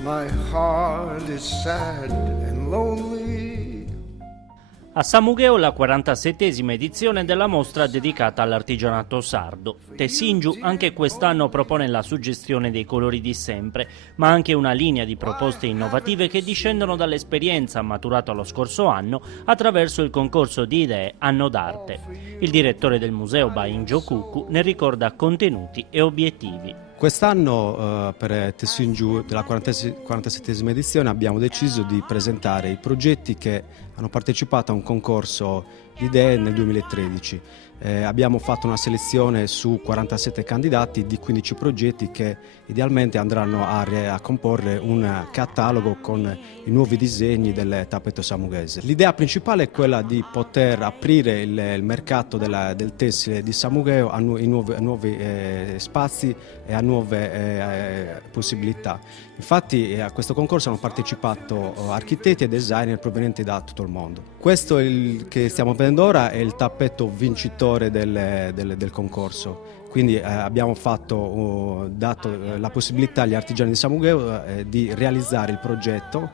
My heart is sad and lonely. A Samugheo la 47esima edizione della mostra dedicata all'artigianato sardo. Tessingiu anche quest'anno propone la suggestione dei colori di sempre, ma anche una linea di proposte innovative che discendono dall'esperienza maturata lo scorso anno attraverso il concorso di idee Anno d'Arte. Il direttore del museo Bain Giokuku ne ricorda contenuti e obiettivi. Quest'anno per Tessingiu della 47esima edizione abbiamo deciso di presentare i progetti che hanno partecipato a un concorso di idee nel 2013. Abbiamo fatto una selezione su 47 candidati di 15 progetti che idealmente andranno a comporre un catalogo con i nuovi disegni del tappeto samughese. L'idea principale è quella di poter aprire il mercato del tessile di Samugheo a nuovi spazi e a nuove possibilità. Infatti a questo concorso hanno partecipato architetti e designer provenienti da tutto il mondo. Questo che stiamo vedendo ora è il tappeto vincitore del concorso. Quindi abbiamo dato la possibilità agli artigiani di Samugheo di realizzare il progetto.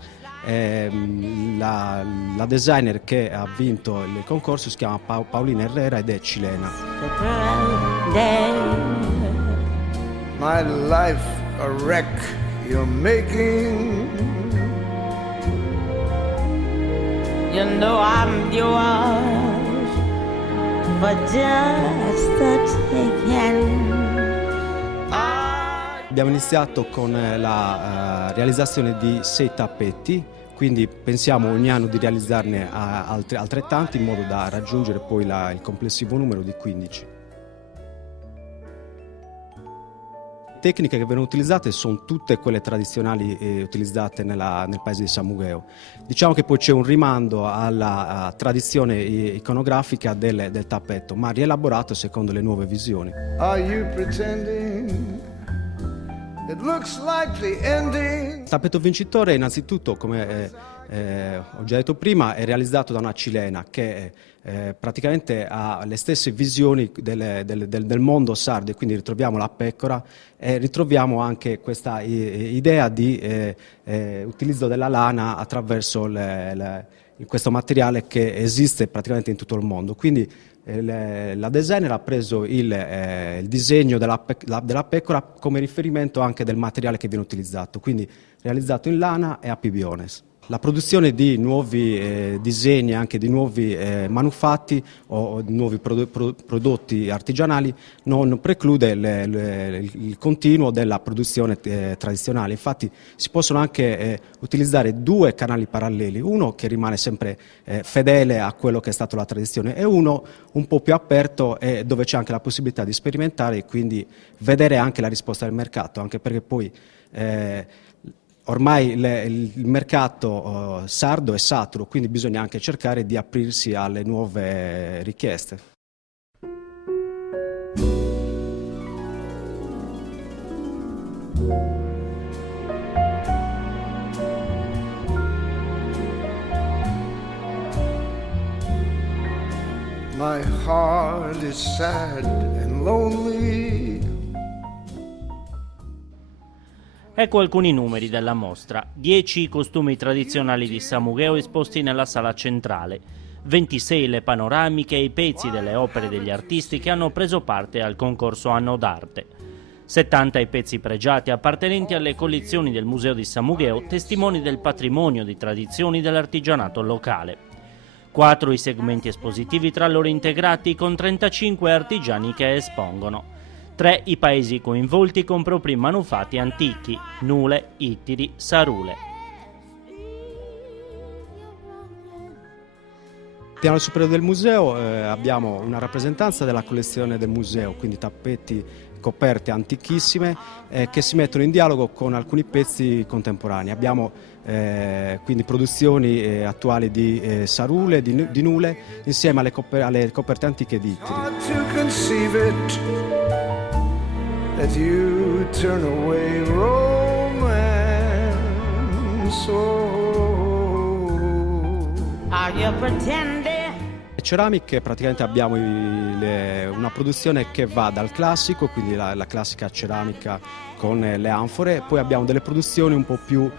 La designer che ha vinto il concorso si chiama Paulina Herrera ed è cilena. My life a wreck you're making. You know I'm yours for just the taking. Abbiamo iniziato con la realizzazione di 6 tappeti, quindi pensiamo ogni anno di realizzarne altrettanti in modo da raggiungere poi il complessivo numero di 15. Le tecniche che vengono utilizzate sono tutte quelle tradizionali utilizzate nel paese di Samugheo. Diciamo che poi c'è un rimando alla tradizione iconografica del tappetto, ma rielaborato secondo le nuove visioni. Are you pretending? It looks like the ending. Il tappeto vincitore innanzitutto, come ho già detto prima, è realizzato da una cilena che praticamente ha le stesse visioni del mondo sardo, e quindi ritroviamo la pecora e ritroviamo anche questa idea di utilizzo della lana attraverso questo materiale che esiste praticamente in tutto il mondo. Quindi la designer ha preso il disegno della pecora come riferimento anche del materiale che viene utilizzato, quindi realizzato in lana e a pibiones. La produzione di nuovi disegni, anche di nuovi manufatti o nuovi prodotti artigianali non preclude il continuo della produzione tradizionale. Infatti si possono anche utilizzare 2 canali paralleli, uno che rimane sempre fedele a quello che è stata la tradizione e uno un po' più aperto e dove c'è anche la possibilità di sperimentare e quindi vedere anche la risposta del mercato, anche perché poi ormai il mercato sardo è saturo, quindi bisogna anche cercare di aprirsi alle nuove richieste. My heart is sad and lonely. Ecco alcuni numeri della mostra: 10 i costumi tradizionali di Samugheo esposti nella sala centrale, 26 le panoramiche e i pezzi delle opere degli artisti che hanno preso parte al concorso Anno d'Arte, 70 i pezzi pregiati appartenenti alle collezioni del Museo di Samugheo, testimoni del patrimonio di tradizioni dell'artigianato locale, 4 i segmenti espositivi tra loro integrati con 35 artigiani che espongono, 3 i paesi coinvolti con propri manufatti antichi, Nule, Ittiri, Sarule. Al piano superiore del museo abbiamo una rappresentanza della collezione del museo, quindi tappeti, coperte antichissime che si mettono in dialogo con alcuni pezzi contemporanei. Abbiamo quindi produzioni attuali di Sarule, di Nule, insieme alle coperte antiche di Ittiri. That you turn away romance. Are you pretending? Ceramiche praticamente abbiamo una produzione che va dal classico, quindi la classica ceramica con le anfore, poi abbiamo delle produzioni un po' più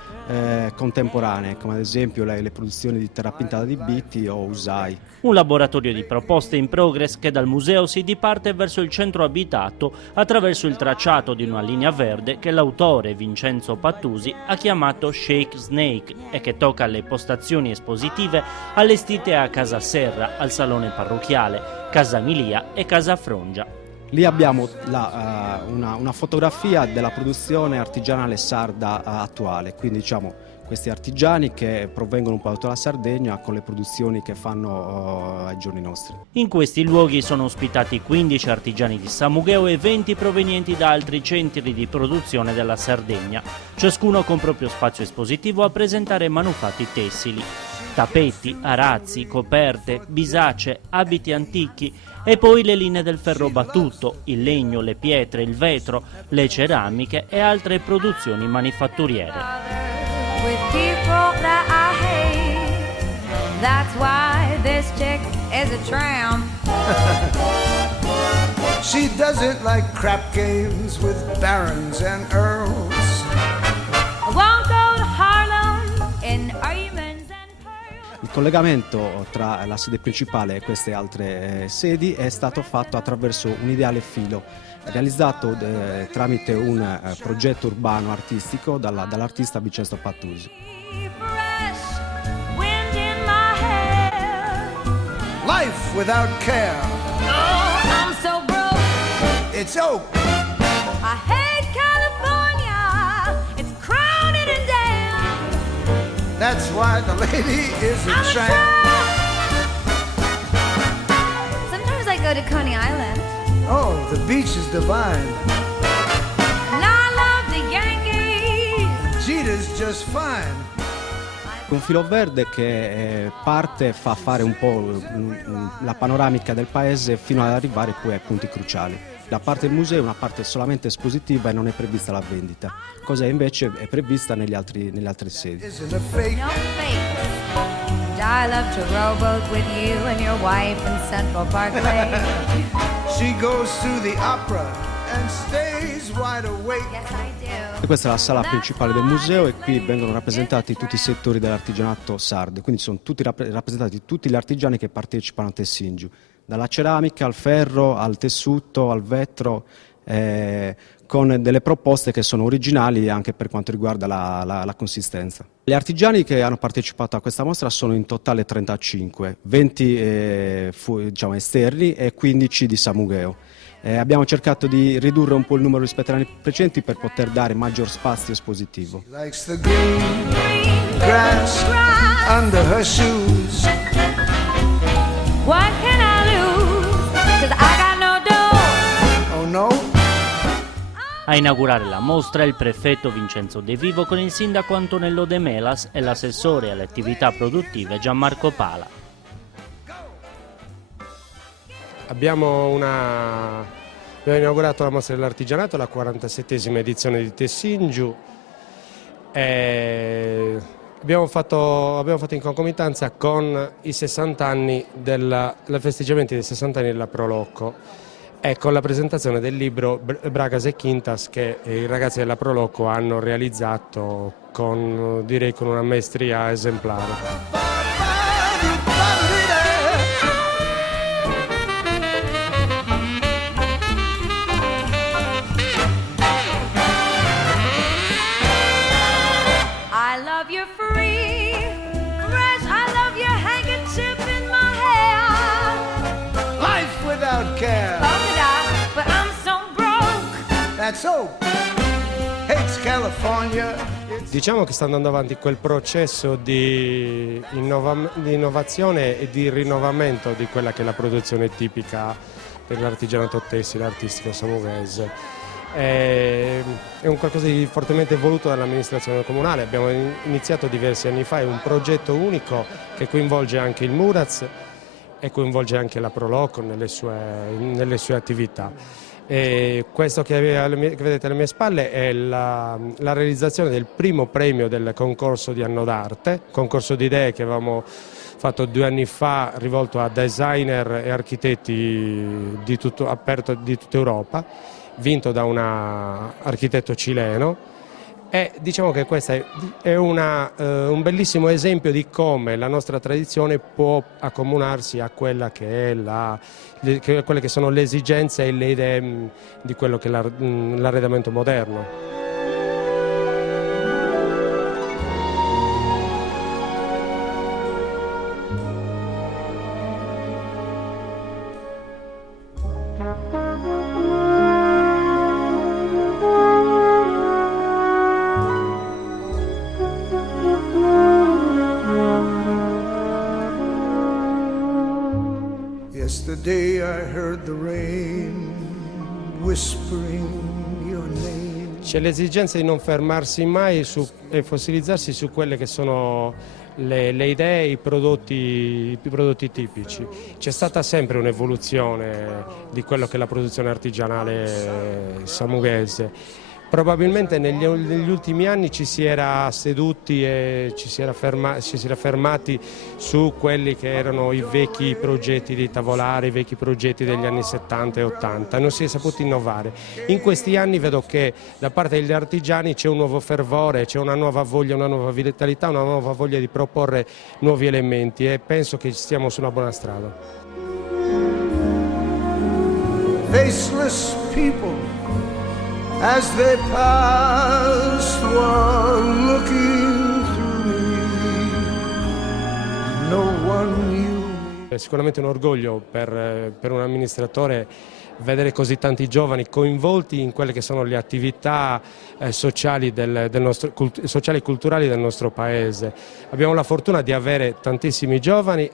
contemporanee, come ad esempio le produzioni di terrapinta da adibiti o usai. Un laboratorio di proposte in progress che dal museo si diparte verso il centro abitato attraverso il tracciato di una linea verde che l'autore Vincenzo Pattusi ha chiamato Shake Snake e che tocca alle postazioni espositive allestite a Casa Serra, al Salone Parrocchiale, Casa Milia e Casa Frongia. Lì abbiamo una fotografia della produzione artigianale sarda attuale, quindi diciamo questi artigiani che provengono un po' da tutta la Sardegna con le produzioni che fanno ai giorni nostri. In questi luoghi sono ospitati 15 artigiani di Samugheo e 20 provenienti da altri centri di produzione della Sardegna, ciascuno con proprio spazio espositivo a presentare manufatti tessili. Tappeti, arazzi, coperte, bisacce, abiti antichi e poi le linee del ferro battuto, il legno, le pietre, il vetro, le ceramiche e altre produzioni manifatturiere. With people that I hate, that's why this chick is a tramp. She doesn't like crap games with barons and earls. I won't go to Harlem in diamonds and pearls. Il collegamento tra la sede principale e queste altre sedi è stato fatto attraverso un ideale filo realizzato tramite un progetto urbano artistico dall'artista Vincenzo Pattusi. Fresh wind in my hair. Life without care. Oh, I'm so broke. It's oak. I hate California. It's crowded and damn. That's why the lady is a I'm a tramp. tramp. Sometimes I go to Coney Island. Oh, the beach is divine. And I love the Yankees. Jeter's just fine. Un filo verde che parte, fa fare un po' la panoramica del paese fino ad arrivare poi ai punti cruciali. La parte del museo è una parte solamente espositiva e non è prevista la vendita, cosa invece è prevista nelle altre sedi. Isn't a fake. No fakes. I love to rowboat with you and your wife in Central Parkway. She goes to the opera and stays wide awake. Yes, I do. E questa è la sala principale del museo e qui vengono rappresentati tutti i settori dell'artigianato sardo, quindi sono tutti rappresentati tutti gli artigiani che partecipano a Tessingiu, dalla ceramica al ferro, al tessuto, al vetro, con delle proposte che sono originali anche per quanto riguarda la consistenza. Gli artigiani che hanno partecipato a questa mostra sono in totale 35, 20 esterni e 15 di Samugheo. Abbiamo cercato di ridurre un po' il numero rispetto agli anni precedenti per poter dare maggior spazio espositivo. Likes the green grass under her shoes. What can I lose? 'Cause I got no dough. Oh no? A inaugurare la mostra il prefetto Vincenzo De Vivo con il sindaco Antonello De Melas e l'assessore alle attività produttive Gianmarco Pala. Abbiamo inaugurato la mostra dell'artigianato, la 47esima edizione di Tessingiu. Abbiamo fatto in concomitanza con i 60 anni i festeggiamenti dei 60 anni della Prolocco e con la presentazione del libro Bragas e Quintas che i ragazzi della Prolocco hanno realizzato con una maestria esemplare. I love your free fresh. I love your handkerchief in my hair. Life without care. Polka dot, but I'm so broke. That's oak. Hates California. Diciamo che sta andando avanti quel processo di innovazione e di rinnovamento di quella che è la produzione tipica dell'artigianato tessile artistico samughese. È un qualcosa di fortemente voluto dall'amministrazione comunale. Abbiamo iniziato diversi anni fa, è un progetto unico che coinvolge anche il Muraz e coinvolge anche la Proloco nelle sue attività. E questo che vedete alle mie spalle è la realizzazione del primo premio del concorso di Anno d'Arte, concorso di idee che avevamo fatto 2 anni fa, rivolto a designer e architetti aperto di tutta Europa, vinto da un architetto cileno. E diciamo che questo è un bellissimo esempio di come la nostra tradizione può accomunarsi a quella che è quelle che sono le esigenze e le idee di quello che è l'arredamento moderno. Yesterday I heard the rain whispering your name. C'è l'esigenza di non fermarsi mai e fossilizzarsi su quelle che sono le idee e i prodotti tipici. C'è stata sempre un'evoluzione di quello che è la produzione artigianale samughese. Probabilmente negli ultimi anni ci si era seduti e ci si era fermati su quelli che erano i vecchi progetti di tavolare, i vecchi progetti degli anni 70 e 80, non si è saputo innovare. In questi anni vedo che da parte degli artigiani c'è un nuovo fervore, c'è una nuova voglia, una nuova vitalità, una nuova voglia di proporre nuovi elementi e penso che stiamo su una buona strada. Faceless people as they passed were looking through me. No one knew me. È sicuramente un orgoglio per un amministratore vedere così tanti giovani coinvolti in quelle che sono le attività sociali sociali e culturali del nostro paese. Abbiamo la fortuna di avere tantissimi giovani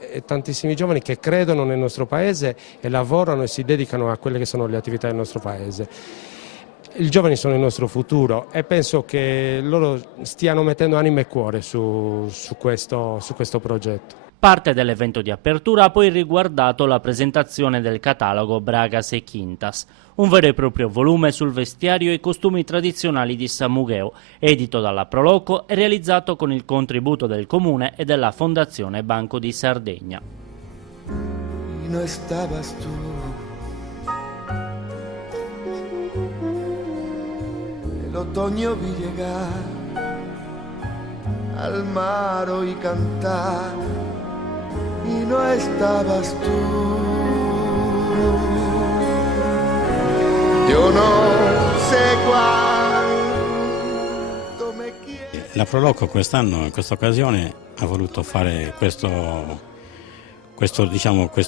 che credono nel nostro paese e lavorano e si dedicano a quelle che sono le attività del nostro paese. I giovani sono il nostro futuro e penso che loro stiano mettendo anima e cuore su questo progetto. Parte dell'evento di apertura ha poi riguardato la presentazione del catalogo Bragas e Quintas, un vero e proprio volume sul vestiario e i costumi tradizionali di Samugheo, edito dalla Proloco e realizzato con il contributo del Comune e della Fondazione Banco di Sardegna. Y no estabas tú. El otoño vi llegar al mar oí cantar y no estabas tú. Yo no sé cuánto me quieres. La Proloco quest'anno, in questa occasione, ha voluto fare questo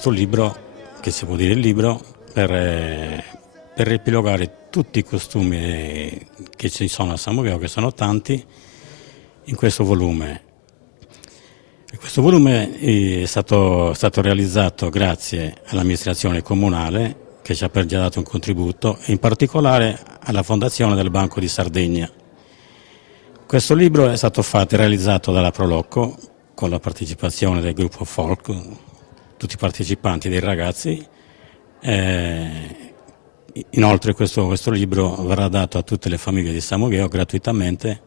libro, che si può dire il libro, per riepilogare tutti i costumi che ci sono a Samugheo, che sono tanti, in questo volume. E questo volume è stato realizzato grazie all'amministrazione comunale, che ci ha già dato un contributo, e in particolare alla Fondazione del Banco di Sardegna. Questo libro è stato realizzato dalla Proloco, con la partecipazione del gruppo Folk, tutti i partecipanti, dei ragazzi. Inoltre questo libro verrà dato a tutte le famiglie di Samugheo gratuitamente.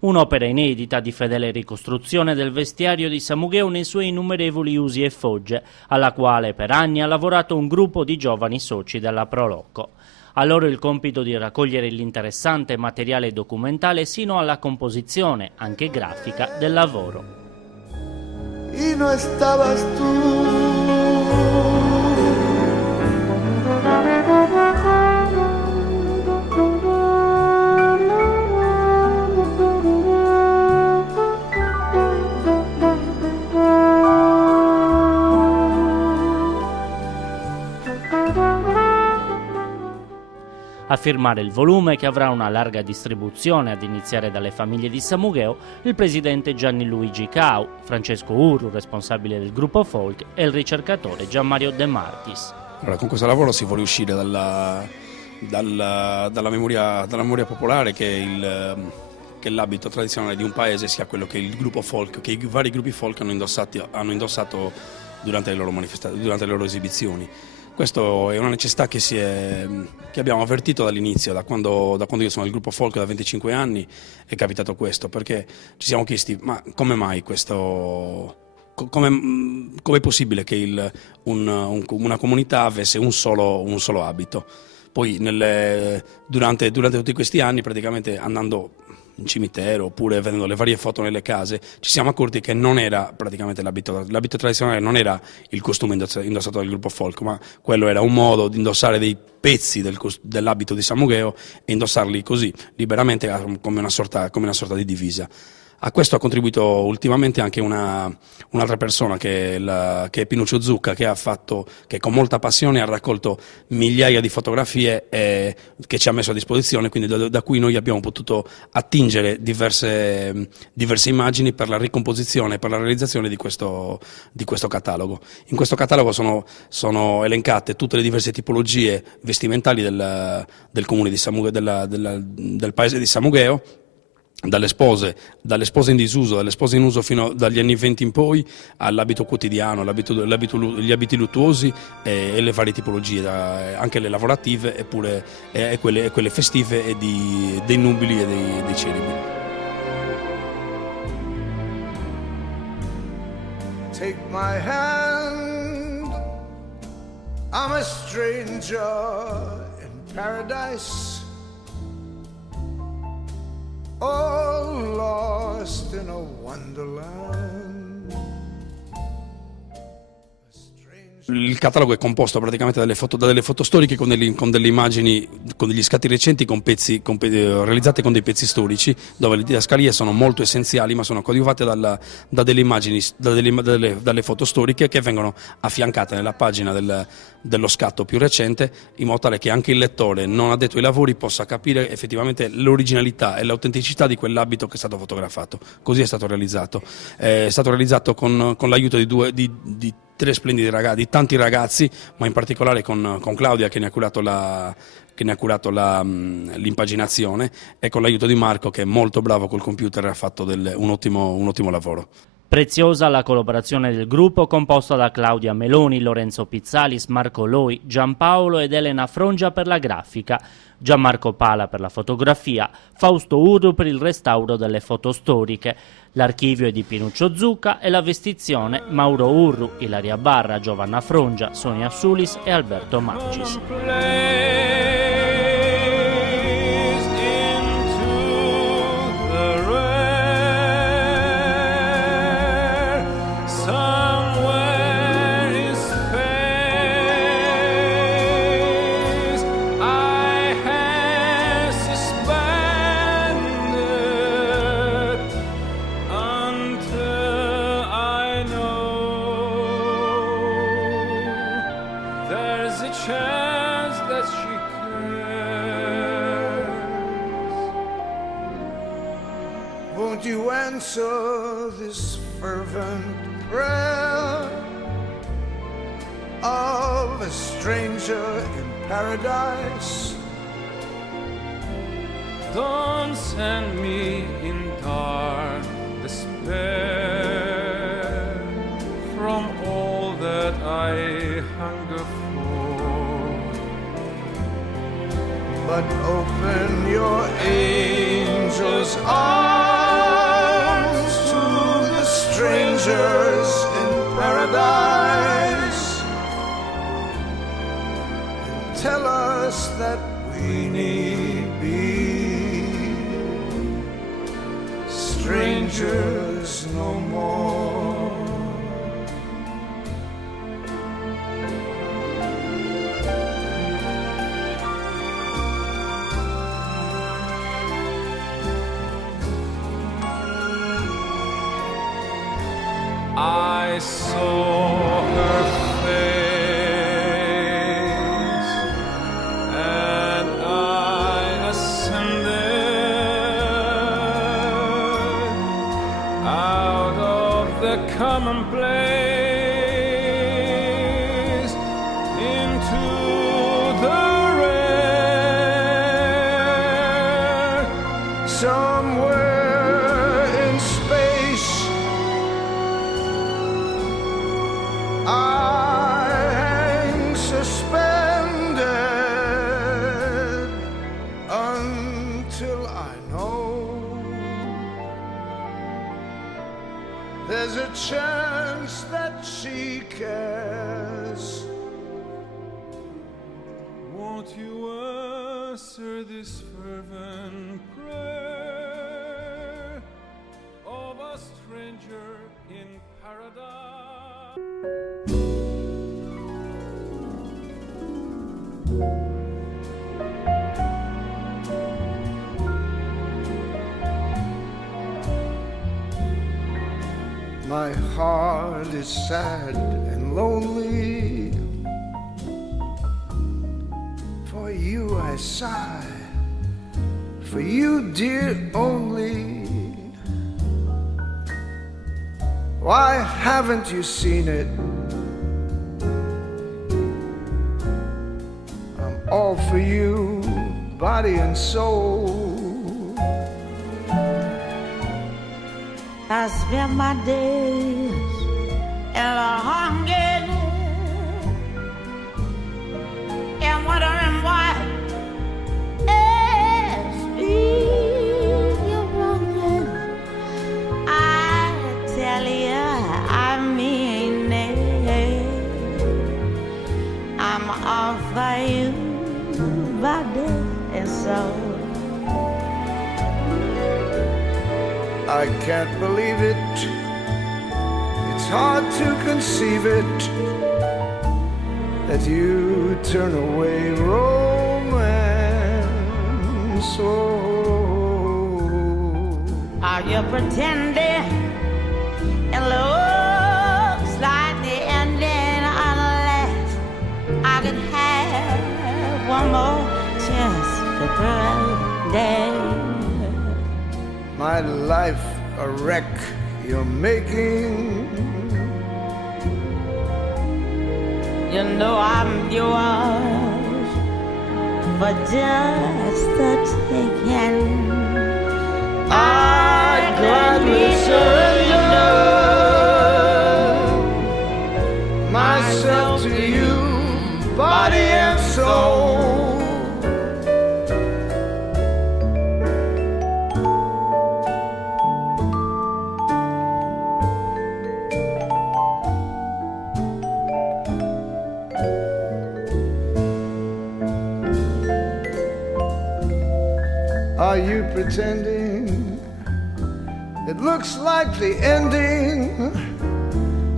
Un'opera inedita di fedele ricostruzione del vestiario di Samugheo nei suoi innumerevoli usi e fogge, alla quale per anni ha lavorato un gruppo di giovani soci della Proloco. A loro il compito di raccogliere l'interessante materiale documentale sino alla composizione, anche grafica, del lavoro. Y no estabas tú. A firmare il volume, che avrà una larga distribuzione ad iniziare dalle famiglie di Samugheo, il presidente Gianni Luigi Cau, Francesco Urru, responsabile del gruppo Folk, e il ricercatore Gianmario De Martis. Allora, con questo lavoro si vuole uscire dalla memoria popolare che l'abito tradizionale di un paese sia quello che il gruppo folk, che i vari gruppi folk hanno indossato durante le loro esibizioni. Questo è una necessità che abbiamo avvertito dall'inizio, da quando io sono del gruppo folk da 25 anni, è capitato questo, perché ci siamo chiesti, ma come mai questo... Com'è possibile che una comunità avesse un solo abito? Poi durante tutti questi anni, praticamente andando in cimitero oppure vedendo le varie foto nelle case, ci siamo accorti che non era praticamente l'abito tradizionale, non era il costume indossato dal gruppo folk, ma quello era un modo di indossare dei pezzi dell'abito di Samugheo e indossarli così liberamente come una sorta di divisa. A questo ha contribuito ultimamente anche un'altra persona che è Pinuccio Zucca, che con molta passione ha raccolto migliaia di fotografie che ci ha messo a disposizione, quindi da cui noi abbiamo potuto attingere diverse immagini per la ricomposizione e per la realizzazione di questo catalogo. In questo catalogo sono elencate tutte le diverse tipologie vestimentali del comune di Samugheo, del paese di Samugheo, dalle spose in disuso, dalle spose in uso fino dagli anni 20 in poi, all'abito quotidiano, gli abiti luttuosi e le varie tipologie, anche le lavorative e quelle festive e dei nubili e dei celibi. Take my hand, I'm a stranger in paradise, all lost in a wonderland. Il catalogo è composto praticamente da delle foto storiche con delle immagini, con degli scatti recenti, realizzate con dei pezzi storici, dove le didascalie sono molto essenziali, ma sono coadiuvate da delle immagini, dalle foto storiche che vengono affiancate nella pagina dello scatto più recente, in modo tale che anche il lettore non addetto ai lavori possa capire effettivamente l'originalità e l'autenticità di quell'abito che è stato fotografato. Così è stato realizzato. È stato realizzato con l'aiuto di tre splendidi ragazzi, di tanti ragazzi, ma in particolare con Claudia che ne ha curato l'impaginazione, e con l'aiuto di Marco, che è molto bravo col computer e ha fatto un ottimo lavoro. Preziosa la collaborazione del gruppo, composta da Claudia Meloni, Lorenzo Pizzalis, Marco Loi, Giampaolo ed Elena Frongia per la grafica, Gianmarco Pala per la fotografia, Fausto Urru per il restauro delle foto storiche. L'archivio è di Pinuccio Zucca e la vestizione Mauro Urru, Ilaria Barra, Giovanna Frongia, Sonia Sulis e Alberto Magis. Won't you answer this fervent prayer of a stranger in paradise? Don't send me in dark despair from all that I hunger for, but open your angel's arms to the strangers in paradise, and tell us that we need be strangers no more. I saw her face and I ascended out of the commonplace into the rare. Somewhere in space I hang suspended there's a chance that she cares. Won't you answer this fervent prayer of a stranger in paradise? My heart is sad and lonely. For you I sigh, for you, dear, only. Why haven't you seen it? I'm all for you, body and soul. I spend my days in a hunger and wondering why it's you're wrong. I tell you, I mean it. I'm all for you, body and soul. I can't believe it. It's hard to conceive it that you turn away romance. Oh. Are you pretending? It looks like the ending unless I could have one more chance to pretend. My life a wreck you're making. You know I'm yours for just the taking. I'd gladly surrender myself to you, body and soul. Are you pretending? It looks like the ending,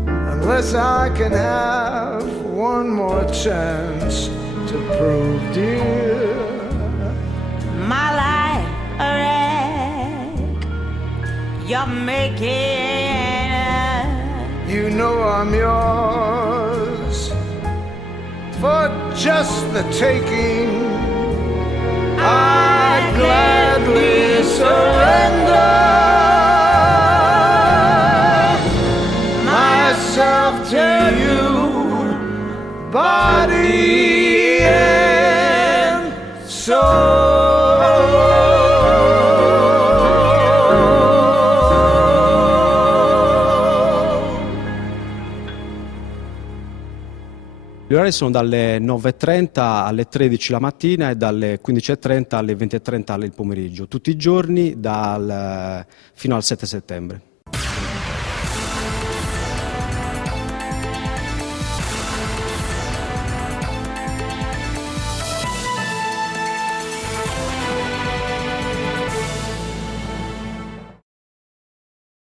unless I can have one more chance to prove, dear, my life a wreck you're making. you know I'm yours for just the taking. I'd gladly surrender myself to you, body and soul. Gli orari sono dalle 9:30 alle 13 la mattina e dalle 15:30 alle 20:30 il pomeriggio, tutti i giorni fino al 7 settembre.